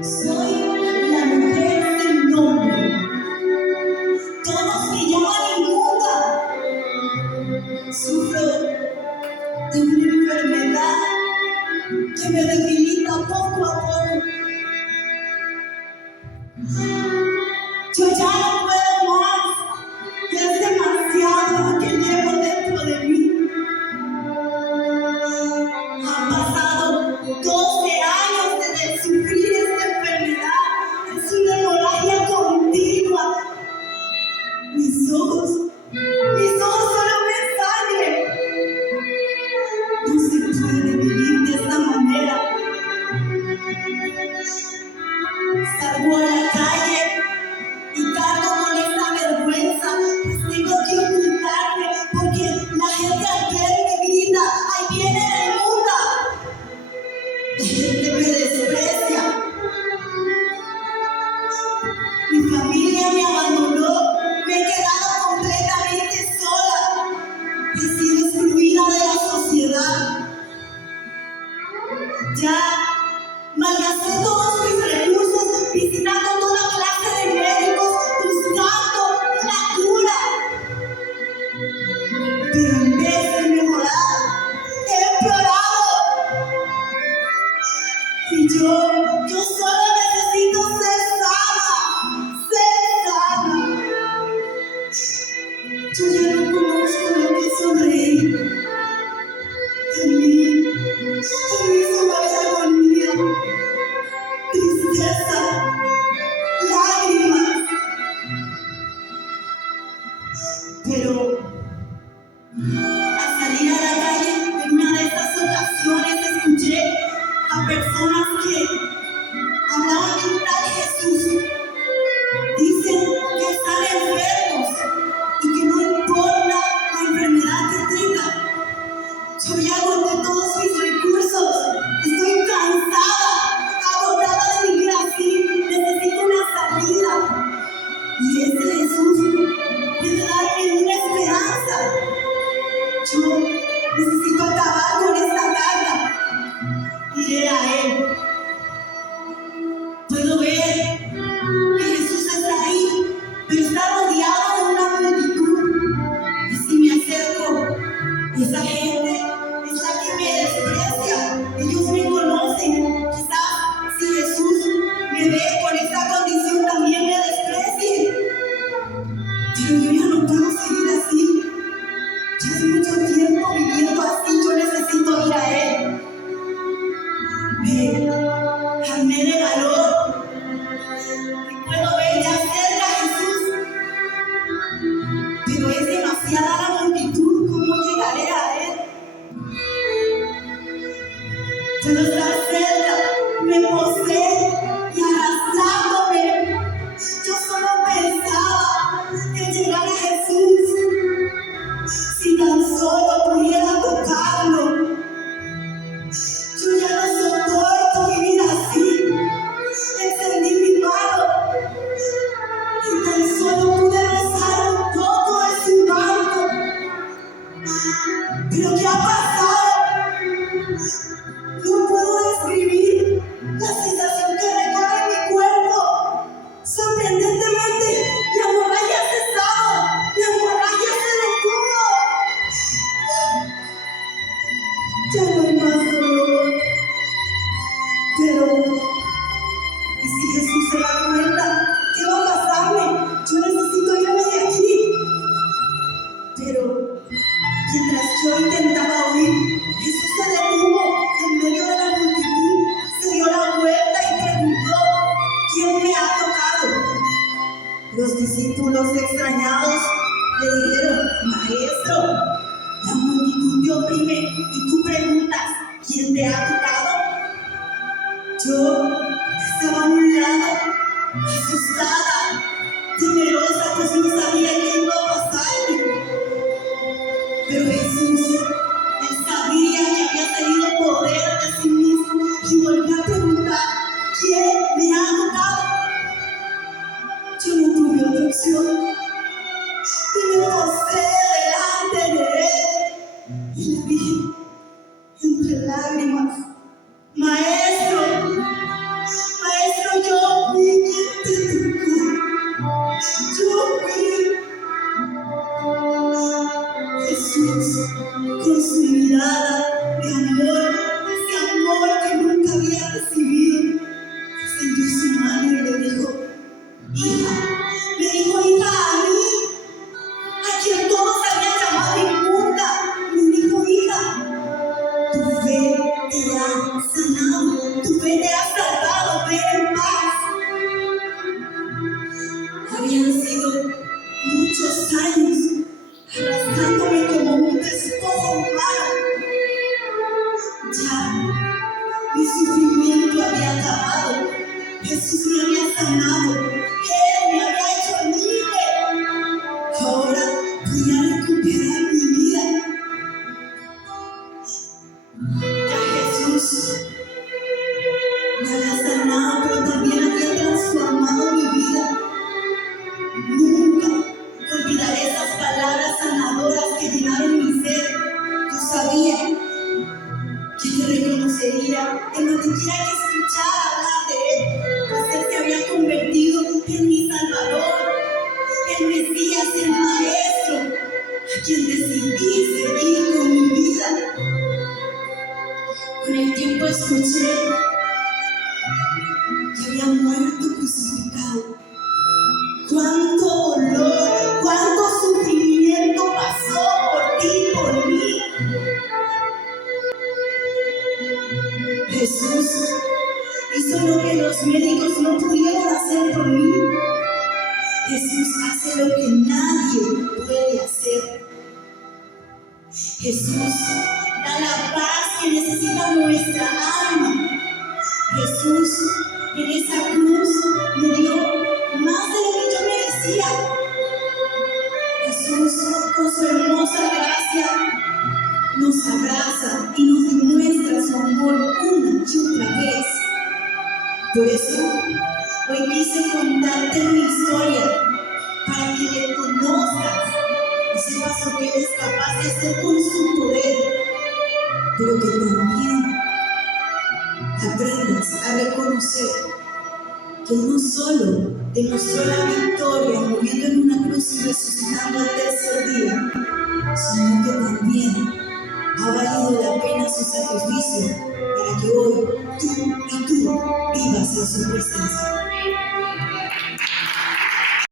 Soy la mujer sin nombre. Todos me llaman inmunda. Sufro de una enfermedad que me debilita poco a poco. Yo ya no puedo más. Ya es demasiado lo que llevo dentro de mí. Han pasado 12 años de sufrir esta enfermedad. Es una hemorragia continua. Mis ojos solo ven sangre. No se puede vivir de esta manera. Salgo a la calle y cargo con esta vergüenza, pues tengo que ocultarme, porque la gente al verme grita: ¡ahí viene la inmunda! La gente me desprecia. Mi familia me abandonó, me he quedado completamente sola. He sido excluida de la sociedad. Ya malgasté todos mis recursos visitando toda clase de médicos buscando una cura. Pero en vez de mejorar, he empeorado. Y yo solo necesito ser sana. Yo ya no conozco lo que es sonreír. En mí solo hay agonía, tristeza, lágrimas. Pero al salir a la calle, en una de estas ocasiones escuché a personas que hablaban de un tal Jesús. Dicen que están enfermos y que no importa la enfermedad que tengan. Yo ya agoté todos mis recursos. Estoy cansada, agotada de vivir así. Necesito una salida. Y ese Jesús puede darme una esperanza. Yo necesito acabar con esta carga. Iré a Él. Puedo ver que Jesús está ahí, pero está rodeado de una multitud. Y si me acerco, esa gente es la que me desprecia. Ellos me conocen. Quizás si Jesús me ve con esta condición también me desprecie. Pero yo ya no puedo seguir así. Ya es mucho tiempo viviendo así. Yo necesito ir a Él. Me armé de valor y puedo ver ya cerca a Jesús. Pero es demasiada la multitud. ¿Cómo llegaré a Él? Puedo estar cerca, me posé y arrastrándome. Yo solo pensaba en llegar a Jesús. Si tan solo pudiera tocarlo. Yo ya no soporto vivir así. Encendí mi mano y tan solo pude rozar un poco de su manto. Pero ¿qué ha pasado? No puedo describir la sensación que recorre mi cuerpo. Sorprendentemente, la hemorragia ha cesado. La hemorragia se detuvo. Ya no hay más dolor. Pero, ¿y si Jesús se da cuenta? ¿Qué va a pasarme? Yo necesito irme de aquí. Pero, mientras yo intentaba huir, Jesús se detuvo en medio de la multitud, se dio la vuelta y preguntó: ¿quién me ha tocado? Los discípulos extrañados le dijeron: Maestro, la multitud te oprime y tú preguntas: ¿quién te ha tocado? Yo había acabado. Jesús me había sanado. Él me había hecho libre. Ahora podía recuperar mi vida. Ya Jesús me había sanado, pero también había transformado mi vida. Nunca olvidaré esas palabras sanadoras que llenaron mi ser. Yo sabía que te reconocería en donde quiera que escuchara hablar de Él, pues Él se había convertido en mi Salvador, el Mesías, el Maestro, a quien decidí seguir con mi vida. Con el tiempo escuché que había muerto crucificado. Cuánto dolor, cuánto sufrimiento pasó por ti y por mí. Jesús hizo lo que los médicos no pudieron hacer por mí. Jesús hace lo que nadie puede hacer. Jesús da la paz que necesita nuestra alma. Jesús en esa cruz me dio más de lo que yo merecía. Jesús con su hermosa gracia nos abraza y nos demuestra su amor una y otra vez. Por eso, hoy quise contarte mi historia para que le conozcas y sepas lo que Él es capaz de hacer con su poder, pero que también aprendas a reconocer que Él no solo demostró la victoria muriendo en una cruz y resucitando al tercer día, sino que también ha valido la pena su sacrificio para que hoy tú y tú vivas en su presencia.